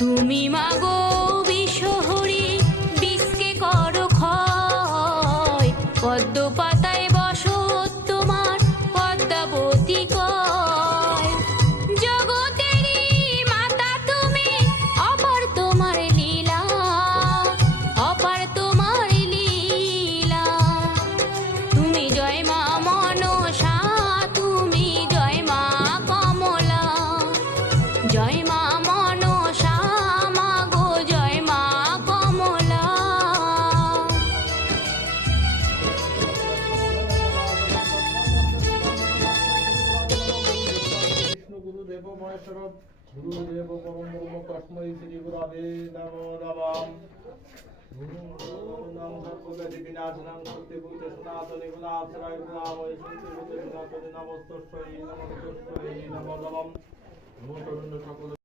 তুমি মাগো বিশ্বহরি বিষকে করো ক্ষয়, পদ্ম পাতায় বসো তোমার পদ্মাবতী কয়। জগতেরই মাতা তুমি, অপার তোমার লীলা, অপার তোমার লীলা। তুমি জয় মা মনসা, তুমি জয় মা কমলা, জয় মা মনসা মাগো জয় মা কমলা। বিষ্ণু গুরুদেব মহেশ্বর গুরুদেব পরম ব্রহ্ম তস্मै শ্রী গুরবে নমো নমঃ। নাম সর্বব্যাধি বিনাশনাং সত্যি ভূতে সনাতনে গুণাশ্রয় গুণাময় সত্যি ভূতে সনাতনে নমস্তস্যৈ নমস্তস্যৈ নমো নমঃ। নমো তরুণ সকল